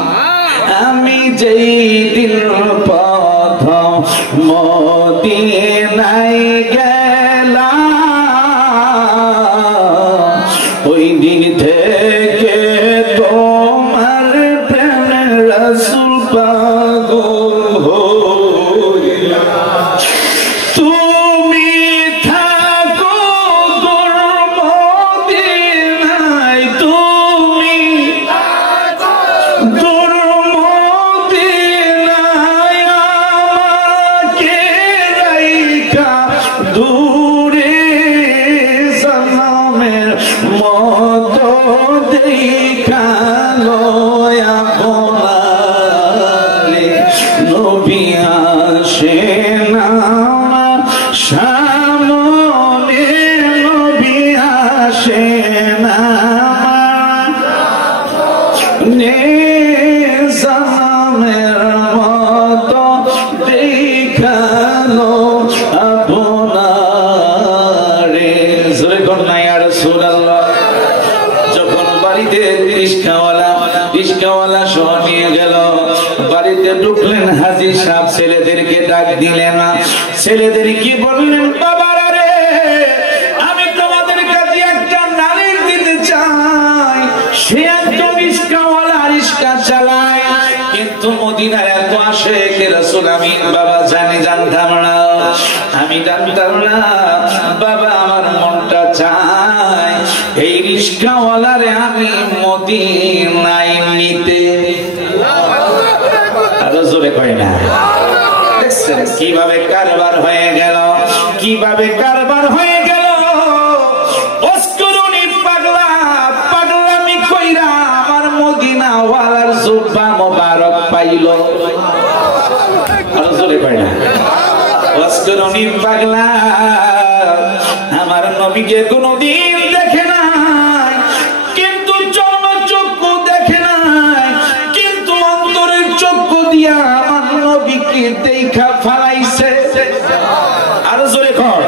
হাজী সাহেব ছেলেদেরকে ডাক দিলেন, ছেলেদের কি বললেন, বাবারা রে আমি তোমাদের কাছে একটা নালিশ দিতে চাই। সে একজন রিস্কাওয়ালা, রিস্কা চালায়, কিন্তু মদিনার এত আশেক রাসূল আমি বাবা জানতাম না, আমি জানতাম না বাবা। আমার মনটা চায় এই রিস্কাওয়ালারে আমি মদিনায় নিতে। আরো জোরে কয় না। দেখছেন কিভাবে কারবার হয়ে গেল, কিভাবে কারবার হয়ে গেল। অস্করুনি পাগলা, পাগলামি কইরা আমার মদিনাওয়ালার জুব্বা মোবারক পাইল। আরো জোরে কয় না। অস্করুনি পাগলা আমার নবীকে কোনদিন দেখে নাই, কিন্তু চক্ষু দেখে নাই, কিন্তু অন্তরের চক্ষু দিয়া আমার নবীকে দেখা ফালাইছে। আরো জোরে কর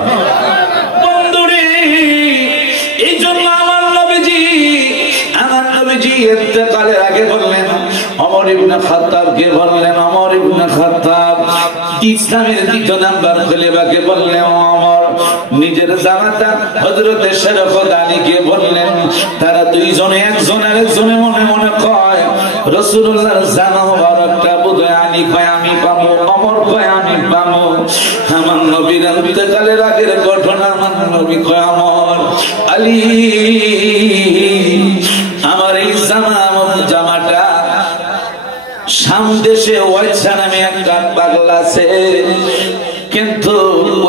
বন্ধুরে। এই জন্য আমার নবীজি ইন্তেকালের আগে বললেন, ওমর ইবনে খাত্তাবকে বললেন, ওমর ইবনে খাত্তাব ইসলামের দ্বিতীয় নাম্বার খলিফাকে বললেন, ওমর নিজের জামাতা হযরত শরফত আলীকে বললেন। তারা দুইজনে একজন আরেকজনে মনে মনে কয় রাসূলুল্লাহর জামা মুবারকটা বোধহয় আলী কয় আমি পাবো, ওমর কয় আমি পাবো। আমার নবীর ইন্তেকালের আগের ঘটনা আমার নবী কয়, ওমর আলী আমার এই জামাটা শাম দেশে ওয়াইসা নামে একটা পাগলা আছে, কিন্তু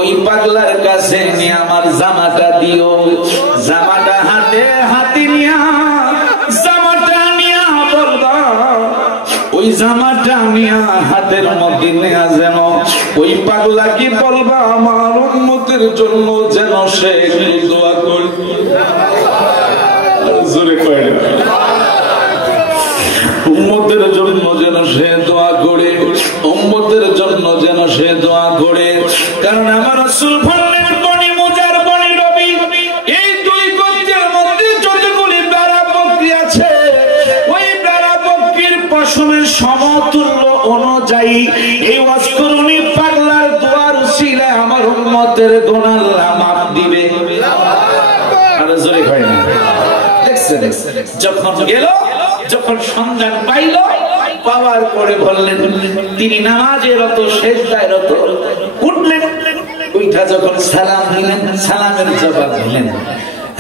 ওই পাগলার কাছে নিয়ে আমার জামাটা দিও। জামাটা হাতে নিয়া জামাটা নিয়া বলবা, ওই জামাটা নিয়া হাতের মধ্যে নেয়া যেন ওই পাগলা কি বলবা আমার উম্মতের জন্য যেন সে দোয়া করবে। জোরে কয় না। উম্মতের জন্য যেন সে দোয়া করে, উম্মতের জন্য যেন সে দোয়া করে। কারণ আমার রাসূল বললেন, বনি মুজার বনি রবি এই দুই গোত্রের মধ্যে যতগুলি বেড়া বকরি আছে, ওই বেড়া বকরির পশমের সমতুল্য অনুযায়ী এই অস্করুনি পাগলার দোয়ার উসিলায় আমার উম্মতের গুনাহ আল্লাহ মাফ দিবে। আর জোরে কয় না। যখন গেল, যখন সন্ধান পাইল, পাওয়ার পরে বললেন, তিনি নামাজে রত, সেজদায় রত, উঠলেন, উঠা যখন সালাম দিলেন, সালামের জবাব দিলেন।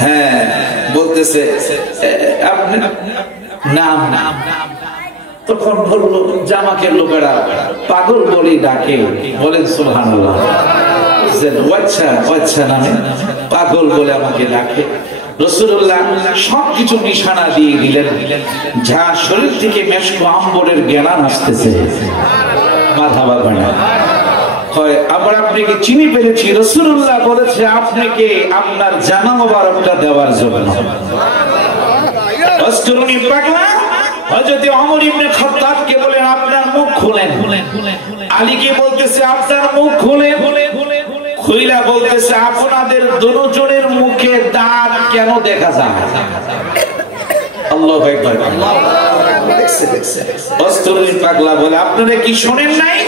হ্যাঁ বলতেছে আপনি নাম, তখন বলল জামাকের লোকেরা পাগল বলে ডাকে, বলেন সুবহানাল্লাহ। আচ্ছা নামে পাগল বলে আমাকে ডাকে। রাসূলুল্লাহ সবকিছু নিশানা দিয়ে দিলেন, যা শরীর থেকে মেশকো আম্বরের জ্ঞান আসতেছে। মারহাবা বানা হয়। আবার আপনাকে চিনি পেরেছি, রাসূলুল্লাহ বলেছে আপনাকে আপনার জামা মোবারকটা দেওয়ার জন্য। অস্করুনি পাগলা হযরত ওমর ইবনে খাত্তাবকে বলেন আপনার মুখ খুলেন। আলীকে বলতেছে আপনার মুখ খুলেন। খুইলা বলতেছে আপনাদের দুজনের মুখে দাগ কেন দেখা যায়? আল্লাহু আকবার। অস্করুনি পাগলা বলে আপনারা কি শোনেন নাই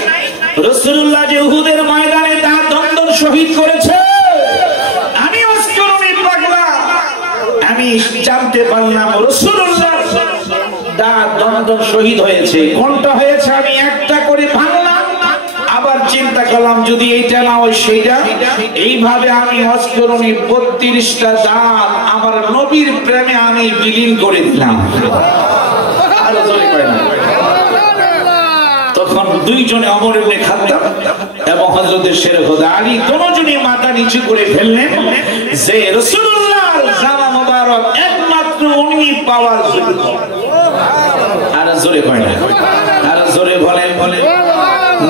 রাসূলুল্লাহ যে উহুদের ময়দানে তার দ্বন্দ্ব শহীদ করেছে? আমি অস্করুনি পাগলা আমি জানতে পারলাম রাসূলুল্লাহ দাঁত দ্বন্দ্ব শহীদ হয়েছে। কোনটা হয়েছে আমি একটা করে ভাঙলাম, আবার চিন্তা করলাম যদি এইটা না হয় সেইটা, এইভাবে আমি অস্করুনি 32টা দাঁত আমার নবীর প্রেমে আমি বিলীন করে দিলাম। আরো জোরে কয় না। তখন দুইজনে ওমর ইবনে খাত্তাব এবং হযরত শেরখুদ আলী দুজনই মাথা নিচু করে ফেললেন যে রাসূলুল্লাহর জামা মোবারক একমাত্র উনি পাওয়ার যোগ্য। আর জোরে কয় না। আর জোরে বলেন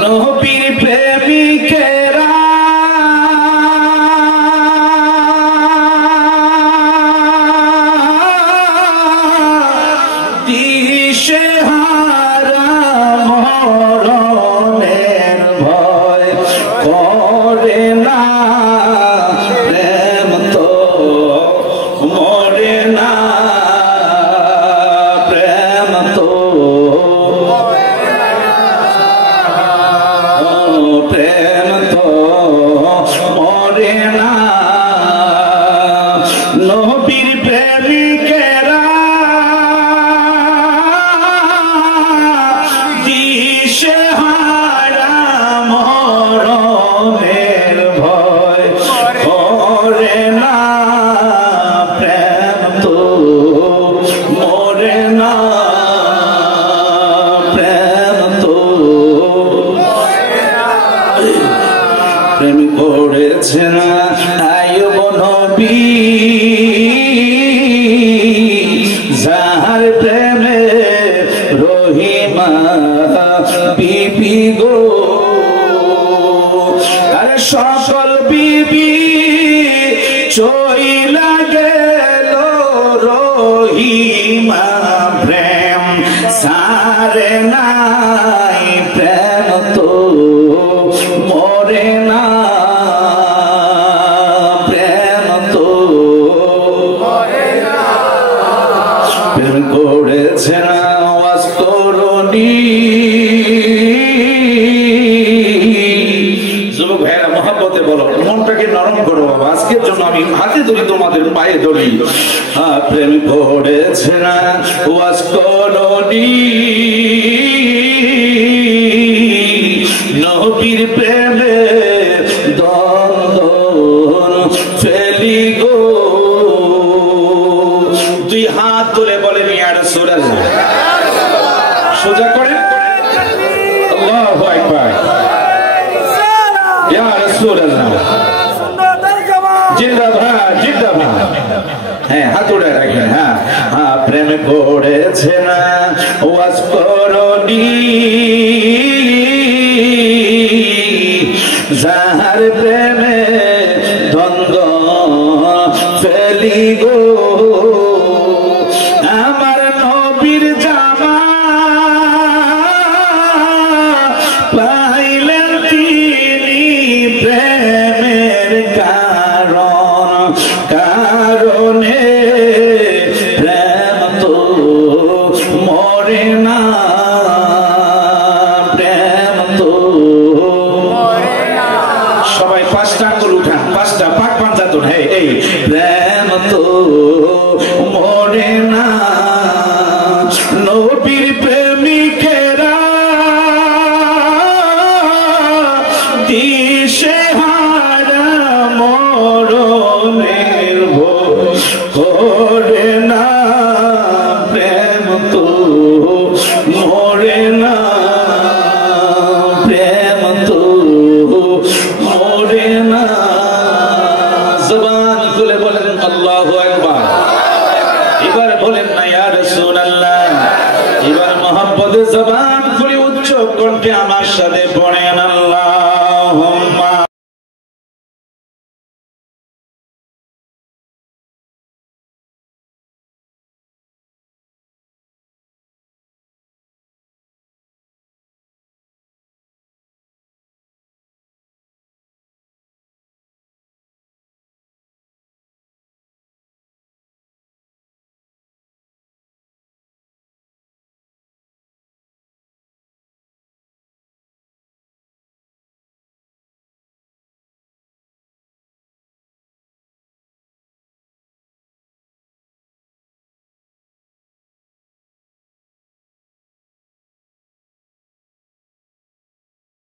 নবীর প্রেমিকেরা দিশেহারা মরণের ভয় করে না, প্রেম তো মরে না, প্রেম তো করেছেন আইয়ুব নবী যাহার প্রেমে রহিমা বিবি গো আরে সকল বিবি চইলা গেল রহিমা প্রেম সারে নাই প্রেম তো মরে না প্রেম তো মরে না প্রেম করেছে না আওয়াজ করনি যুবক ভাইরা মহব্বতে বলো মনটাকে নরম করো বাবা আজকের জন্য আমি হাতে ধরি তোমাদের পায়ে ধরি প্রেম করেছে না আওয়াজ করনি নবীর প্রেমে দ্বন্দ্ব ফেলি গো দুই হাত তুলে বলেন ইয়া রাসূলুল্লাহ সোজা করেন আল্লাহু আকবার ইয়া রাসূলুল্লাহ জিন্দাবাদ জিন্দাবাদ হ্যাঁ হাত উড়ে রাখেন হ্যাঁ প্রেম করেছে না ওয়াজ করনি যাহার প্রেমে দ্বন্দ্ব ফেলি গো আমার নবীর জামা পাইলেন তিনি প্রেমের কারণে প্রেম তো মরে না প্রেম তো সবাই পাঁচটা আঙ্গুল উঠান পাঁচটা পাক পাঞ্জাতুন এই প্রেম তো মরে না নবীর প্রেমিকেরা দিশে হারা মরণের ভয় করে না প্রেম তো মরে না প্রেম তো মরে না জবান খুলে বলেন আল্লাহু আকবার এবার বলেন না ইয়া রাসূলুল্লাহ এবার মহব্বতে জবান খুলে উচ্চ কণ্ঠে আমার সাথে পড়েন আল্লাহ